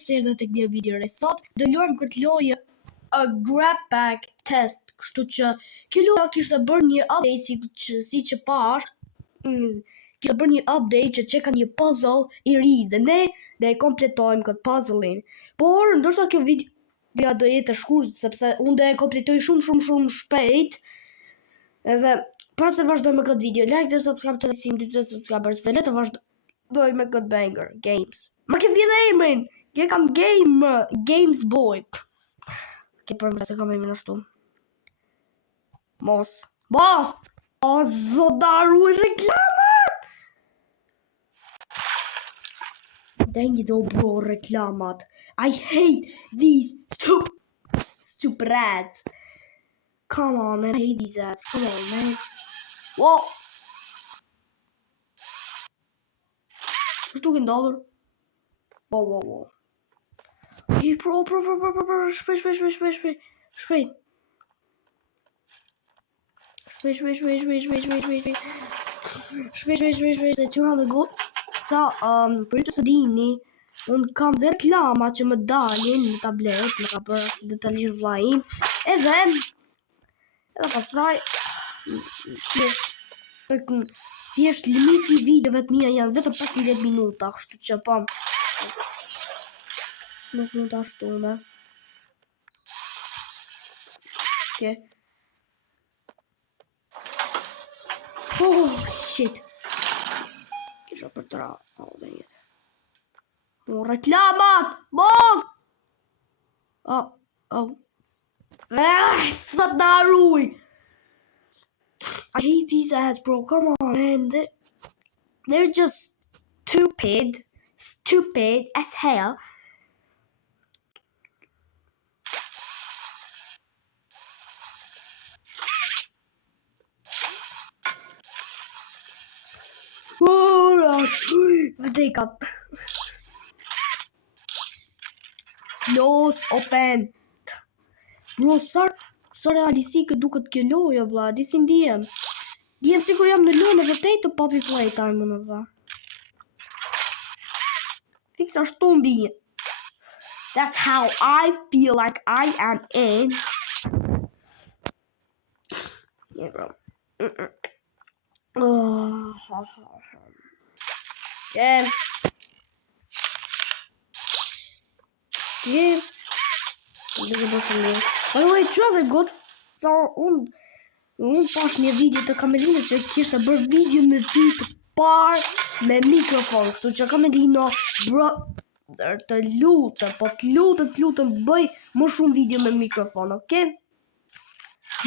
mirë se erdhët tek një video e sot. Do luajmë këtë lojë a grab bag test, kështu që kjo lojë kishte bërë një update siç e pash. Kishte bërë një update që çeka një puzzle i ri dhe ne e kompletojmë këtë puzzle-in. Por ndoshta kjo video do jetë e shkurtër sepse unë do e kompletoj shumë shpejt. Edhe para se vazhdojmë me këtë video, like dhe subscribe të sim 20 subscribers se le të vazhdojmë me këtë banger games. Ma ke vjen emrin, ke kam games boy. Ke për më se kam emrin ashtu. Mos. O zodaru reklamat. Dang it, oh bro, reklamat. I hate these stupid ads. Come on, man. I hate these ads. Come on, man. Whoa. $2 dollar. Whoa. Hey, bro. Shpejt. Se qëra dhe go. Sa, për që së dini, unë kam dhe reklama që më dalin në tablet, më ka për detalisht vlajim, edhe pasaj thjesht limiti i videove të mia janë vetëm 15 minuta, kështu që po nuk mund ta shtunë. Okay. Oh shit. Kisha për të ra. Reklamat! Boss! Oh. Sadarui! I hate these ads, bro. Come on, man. They're just stupid as hell. Take up. Close, open. Bro, sa realistik duket kjo lojë, vlla, disi ndihem. Ndihem sikur jam në lojë vërtet të Poppy Playtime, më vlla. Fix ashtu ndihem. That's how I feel like I am in. Yeah, bro. Yeah. By the way, qëve gotë sa unë pash një video të Kamelinës që kishte bërë video në ty të parë me mikrofon, kështu që Kamelino brother të lutem, po të lutem bëj më shumë video me mikrofon, okay?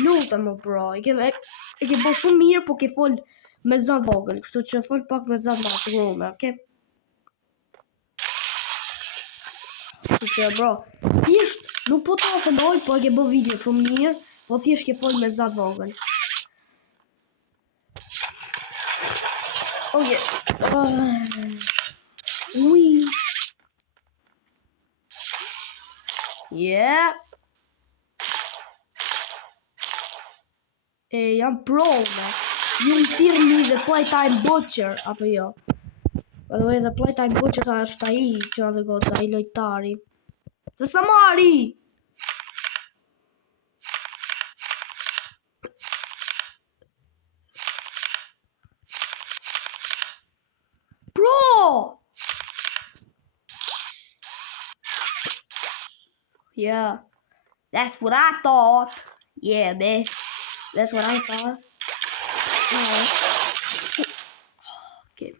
Lutem më bro, e ke bërë shumë mirë, po ke fol me zat vogël, kështu që fol pak me zat ma të grume, okay? Kështu që bro, thjesht nuk po të ofendoj, po e ke bërë video shumë mirë, po thjesht ke fol me zat vogël. Oh yeah. Ui. Yeah. Jam pro, me. Ju më thirrni dhe Playtime Butcher, apo jo? By the way, dhe Playtime Butcher është ai që dhe gota, ai lojtari. Se sa mari! Bro! Yeah, that's what I thought. Yeah, man. That's what I thought. Okay.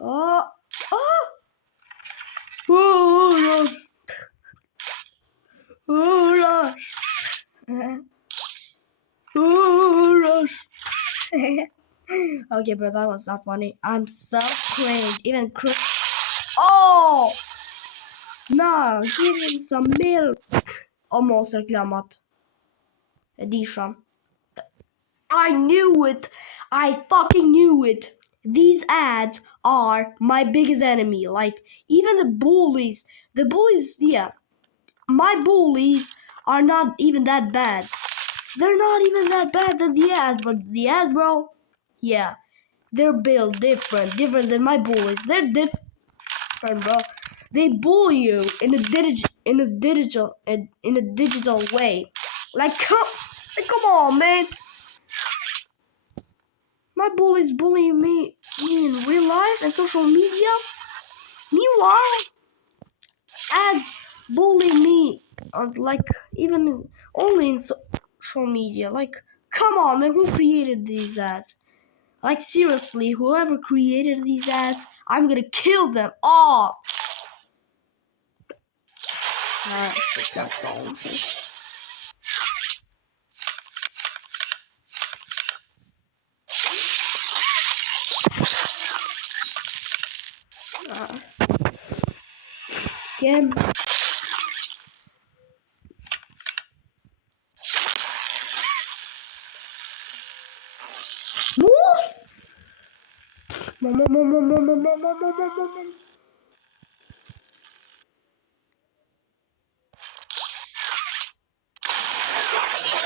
Rush. Okay, bro, that was not funny. I'm so cringe. Even cringe. Oh! No, give him some milk. Almost reklamat. Edisha. I knew it. I fucking knew it. These ads are my biggest enemy. Like, even the bullies, yeah. My bullies are not even that bad. They're not even that bad than the ads, but the ads, bro, yeah. They're built different than my bullies. They're friend, bro. They bully you in a digital way. Like come on, man. My bullies bullying me in real life and social media. Meanwhile, ads bully me like even only in social media. Like, come on, man. Who created these ads? Like, seriously, whoever created these ads, I'm gonna kill them all. That's all I'm saying. Again. Move!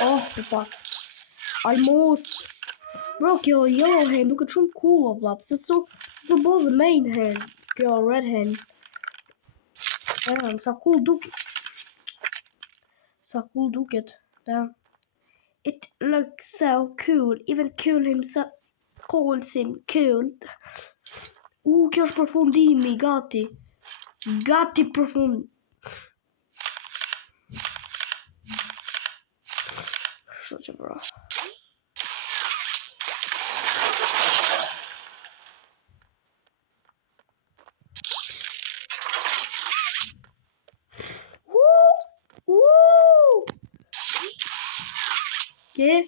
Oh, the fuck. Almost broke your yellow hand. Look at some cool of laps. It's so above the main hand. Your red hand. Damn, so cool duke. So cool duke it. Damn. It looks so cool. Even cool himself calls him cool. Kjo është përfundimi, gati. Gati përfund. Kështu që bro. Okay.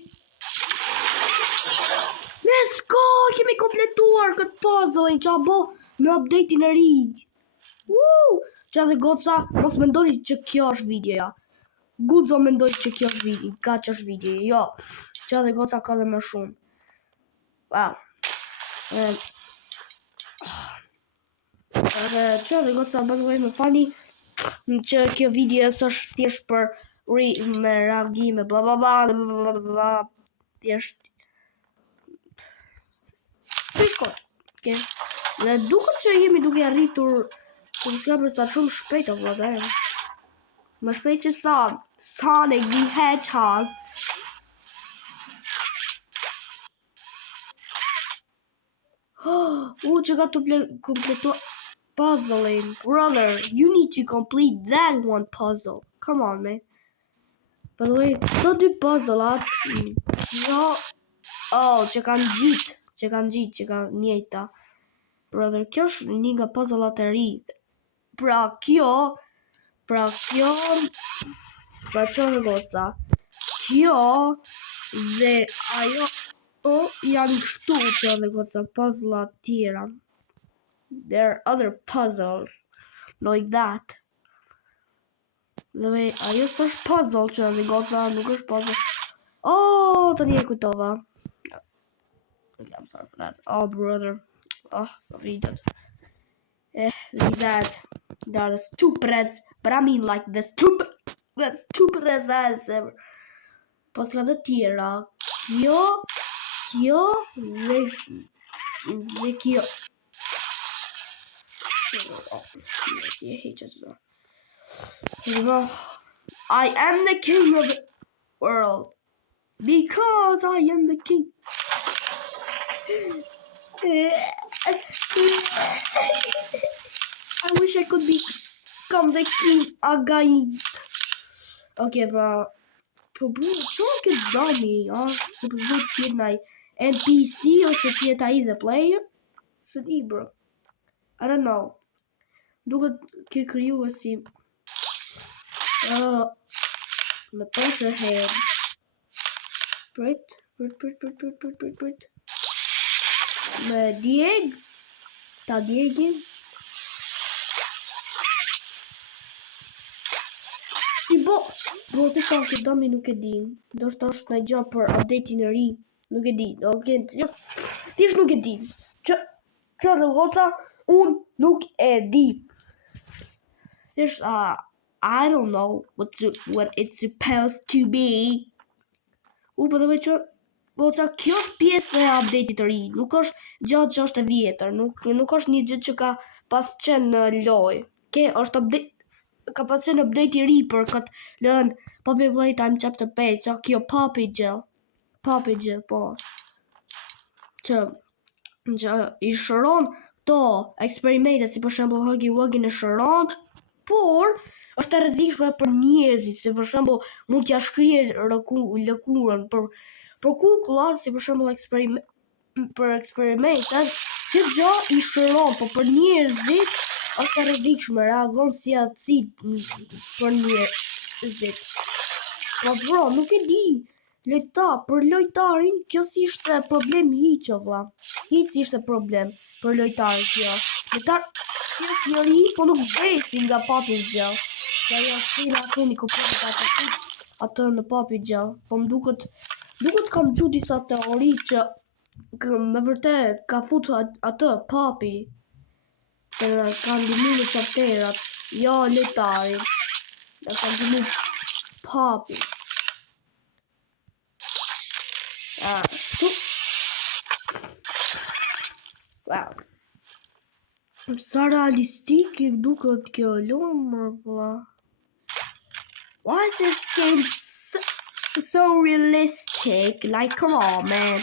Let's go! Kemi kompletuar këtë puzzle që bo me update-in e ri. Qa dhe goca, mos mendoni që kjo është videoja. Gudzo mendoj që kjo është video, ka që është video, jo. Qa dhe goca ka dhe më shumë. Wow. Qa dhe goca, bëzoj më fani që kjo video është thjesht për me reagime, bla bla bla bla bla, thjesht Piskot, okay. Dhe duket që jemi duke arritur subscribers sa shumë shpejt o vëllai. Më shpejt se sa Sonic the Hedgehog. Që ka të kompletuar puzzling. Brother, you need to complete that one puzzle. Come on, man. By the way, so dy puzzle-at. Jo. Oh, që kanë gjitë. Që kanë njëjta. Brother, kjo është një nga puzzle-at e ri. Pra kjo në goca. Kjo dhe ajo janë kështu që në goca puzzle-at tjera. There are other puzzles like that. Dhe ajo s'është puzzle që në goca, nuk është puzzle. Oh, të një kujtova. I'm sorry for that. Oh, brother. Oh, videos. These ads. They're the stupidest, but I mean like the stupidest ads ever. Po s'ka dhe tjera. Kjo dhe kjo. I am the king of the world. Because I am the king. I wish I could become the king again. Okay, bro. Bro, që këtë dami, se përdo t'jet naj NPC ose t'jet ai the player? Se di, bro. I don't know. Duket ke kryu e si me pressure head. Prit. Me Dieg. Ta Diegin. Si bo se ka këtë dami nuk e din. Do shta është në gja për update-in e ri. Nuk e din. Tish nuk e din. Që në gota, unë nuk e di. Tish, I don't know what it's supposed to be. Për dhe me që gota, kjo është pjesë e update-it të ri. Nuk është gjatë që është e vjetër. Nuk është një gjithë që ka pas qenë në loj. Është update, ka pas qenë update I ri për këtë lën Poppy Playtime Chapter 5, që kjo Poppy Jill, po. Që I shëron këto eksperimentet, si për shembull Huggy Wuggy në shëron, por është e rrezikshme për njerëzit, si për shembull mund t'ja shkrije lëkurën për kukullat, si për shembull për eksperimentet, që gjë I shëron, por për njerëzit është e rrezikshme, reagon si acid për njerëzit. Po bro, nuk e di. Për lojtarin, kjo si ishte problem hiq o vlla. Hiq si ishte problem për lojtarin kjo. Lojtar, kjo është njëri, po nuk vdesin nga Poppy Jill. Ja s'kena keni kuptuar atë në Poppy Jill. Po më duket kam gju disa teori që me vërtet ka futur atë Poppy. Që ka ndihmu në chapterat, jo lojtarin. Ka ndihmu Poppy. Wow. Sa realistik I duket kjo lojë vlla. Why is this game so realistic? Like, come on, man.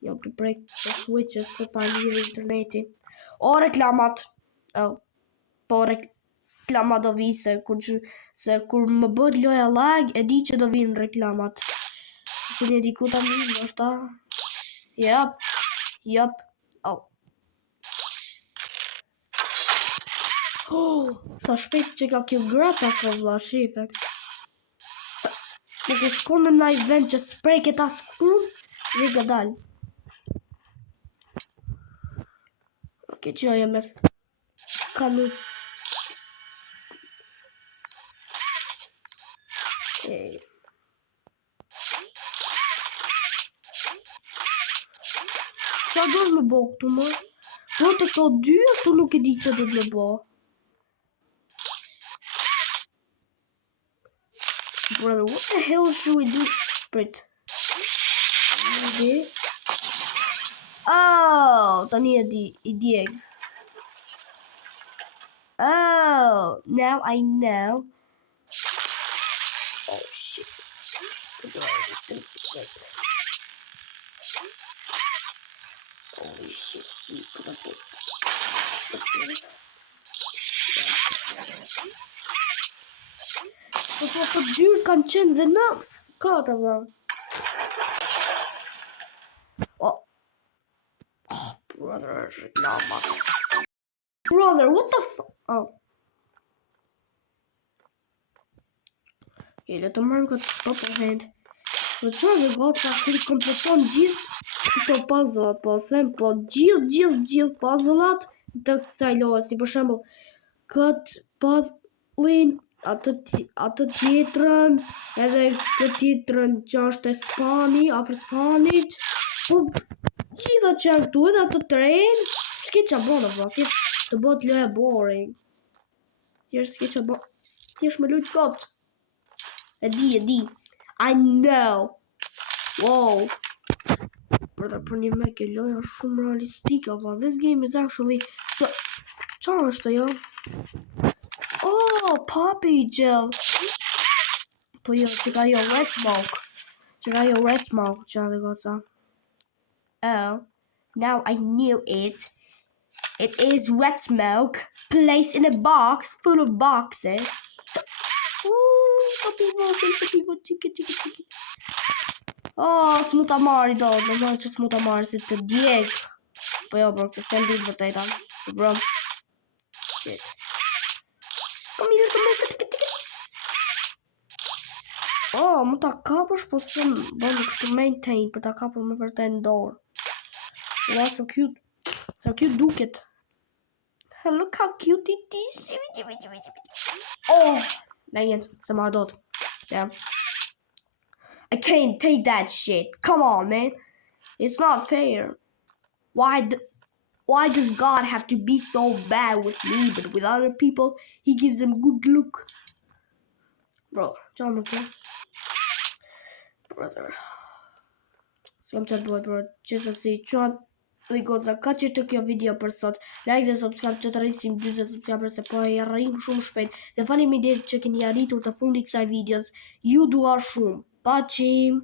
You have to break the switches për ta lidhur internetin. O reklamat. Po reklamat do vi se kur më bëhet loja lag, e di që do vinë reklamat. Që një diku tani, ndoshta. Yep. Sa shpejt që ka kjo grapa ko vlla, shipe. Nuk u shkon në naj vend që s'preket as kur, dhe ga dal. Oke, që ajo mes kalu. Sa do me bo këtu më? Po të këto dy, këtu nuk e di që do me bo. Brother, what the hell should we do? Sprit. Oh, tani I djeg. Oh, now I know. Oh shit. Holy shit. Po dyr kanë qenë dhe në kata vë. Oh, brother, reklamat. Brother, what the oh. Le të marrëm këtë purple hand. Po çfarë do goca kur kompleton gjithë këto puzzle-at, po them, po gjithë puzzle-at të kësaj loje, si për shembull këtë puzzle-in, atë tjetrën, edhe këtë tjetrën që është e spani, afër spanit, po gjitha që janë këtu, edhe atë tren, s'ke qa bona, vlla, thjesht të bëhet loja boring. Thjesht s'ke qa bona, thjesht me lujt kot. E di. I know. Wow. Brother, për një me ke loja shumë realistika, vlla. This game is actually so... Qa është jo? Oh, Poppy Jill. Po jo, që ka jo red smoke. Që dhe goca. Oh, now I knew it. It is red smoke placed in a box full of boxes. Poppy ticket. Oh, s'mu ta marri do, në mërë që s'mu ta marri si të djeg. Po jo, bro, këtë se ndi të vërtejta. Bro. Shit. Kom mirë, ticket. Oh, mu ta kapësh, po se më kështu maintain për ta kapër me vërtet në dorë. Wow, so cute. So cute duket. Look how cute it is. Oh, dang it, se marrë dot. Yeah. I can't take that shit. Come on, man. It's not fair. Why does God have to be so bad with me, but with other people, he gives them good look? Bro, John, okay? Brother. So I'm chat boy, bro. Just to see, Dhe goza, ka që të kjo video për sot. Like dhe subscribe që të rrisim 20 subscriber se po e rrim shumë shpejt. Dhe faleminderit që keni arritur të fundi kësaj videos. Ju dua shumë. Paqim!